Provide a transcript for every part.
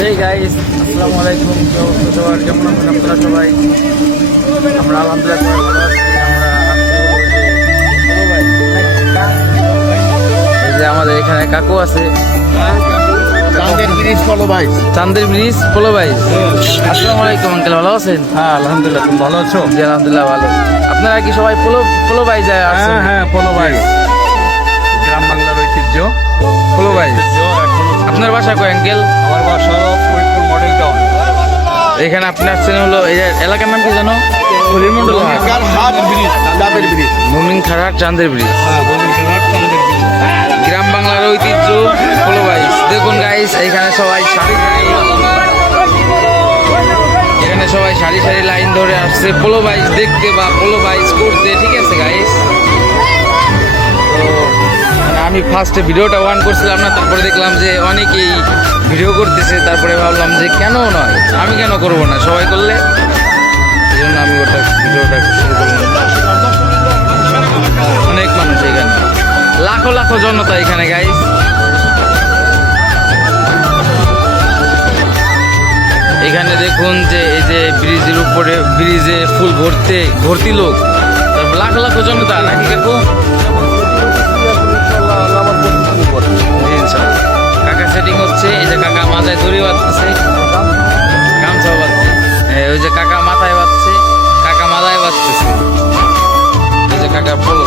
Hey guys, আসসালামু আলাইকুম। তো সবার কেমন আছেন আপনারা সবাই? আমরা আলহামদুলিল্লাহ সবাই ভালো আছি। এই যে আমাদের এখানে কাকু আছে, চাঁদের ব্রিজ ফলো ভাই। চান্দের ব্রিজ পোলো ভাই। আসসালামু আলাইকুম আঙ্কেল, ভালো আছেন? হ্যাঁ আলহামদুলিল্লাহ, তুমি ভালো আছো? জি আলহামদুলিল্লাহ ভালো। আপনারা কি সবাই পোলো পোলো ভাই যায়? হ্যাঁ হ্যাঁ, ফলো ভাই, গ্রাম বাংলার ঐতিহ্য। পোলো ভাই। এখনো আপনার বাসা কই আঙ্কেল? আমার বাসা ফরিদপুর মডেল টাউন। এখানে আপনি আসছেন হলো এই যে এলাকার নাম কি জানো? হরিমন্ডল হাট ব্রিজ, চাঁদের ব্রিজ। মুমিন খারাট চান্দের ব্রিজ। হ্যাঁ, বগুড়া চাঁদের ব্রিজ। গ্রাম বাংলার ঐতিহ্য পোলো বাইস। দেখুন গাইস, এখানে সবাই সারি সারি, এখানে সবাই সারি সারি লাইন ধরে আসছে পোলো বাইস দেখতে বা পোলো বাইস করতে। ঠিক আছে গাইস, তো আমি ফার্স্টে ভিডিওটা অন করছিলাম না, তারপরে দেখলাম যে অনেকেই ভিডিও করতেছে, তারপরে ভাবলাম যে কেন নয়, আমি কেন করব না, সবাই করলে, এই জন্য আমি ওটা ভিডিওটা শুরু করলাম। অনেক মানুষ এখানে, লাখো লাখো জনতা এখানে গাইস। এখানে দেখুন যে এই যে ব্রিজের উপরে, ব্রিজে ফুল ভর্তি লোক, তারপর লাখ লাখ জনতা নাকি কাকু? জি, ইনশাআল্লাহ। কাকা সেটিং হচ্ছে, এই যে কাকা মাথায় দড়ি বাঁধতেছে, গামছা বাঁধছে, ওই যে কাকা মাথায় বাঁধছে, কাকা মাথায় বাঁধতেছে, এই যে কাকা পোলো।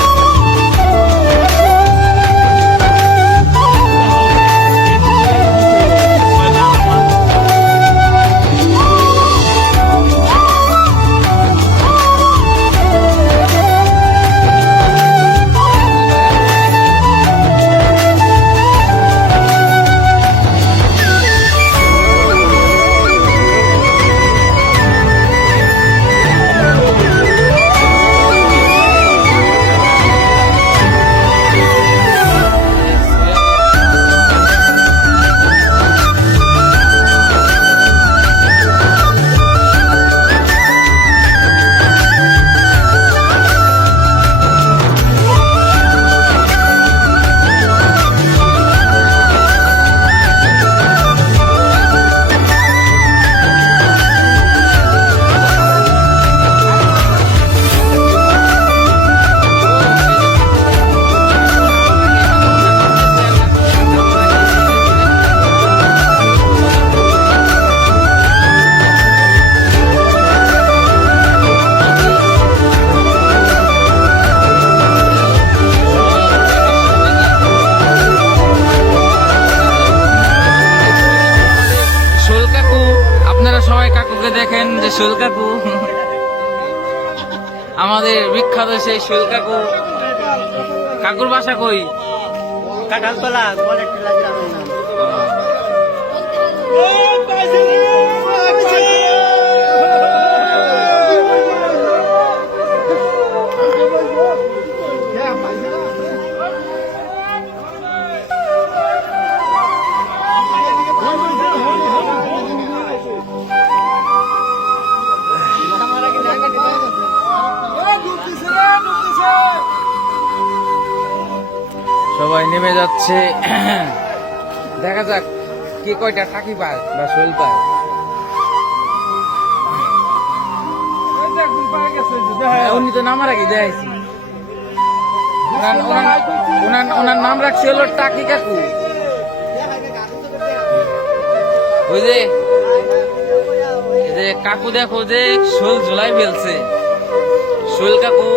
সবাই কাকুকে দেখেন, যে শোল কাকু, আমাদের বিখ্যাত সেই শোল কাকু। কাকুর বাসা কই? কাঁঠালতলা কলেজটিলা গ্রামের নাম। সবাই নেমে যাচ্ছে, দেখা যাক কে কয়টা টাকি পায় বা শোল পায়। উনি তো নামার আগে দেখাইছি, ওনার নাম রাখছে হলো টাকি কাকু। ওই যে কাকু দেখো যে শোল ঝোলাই ফেলছে, শোল কাকু।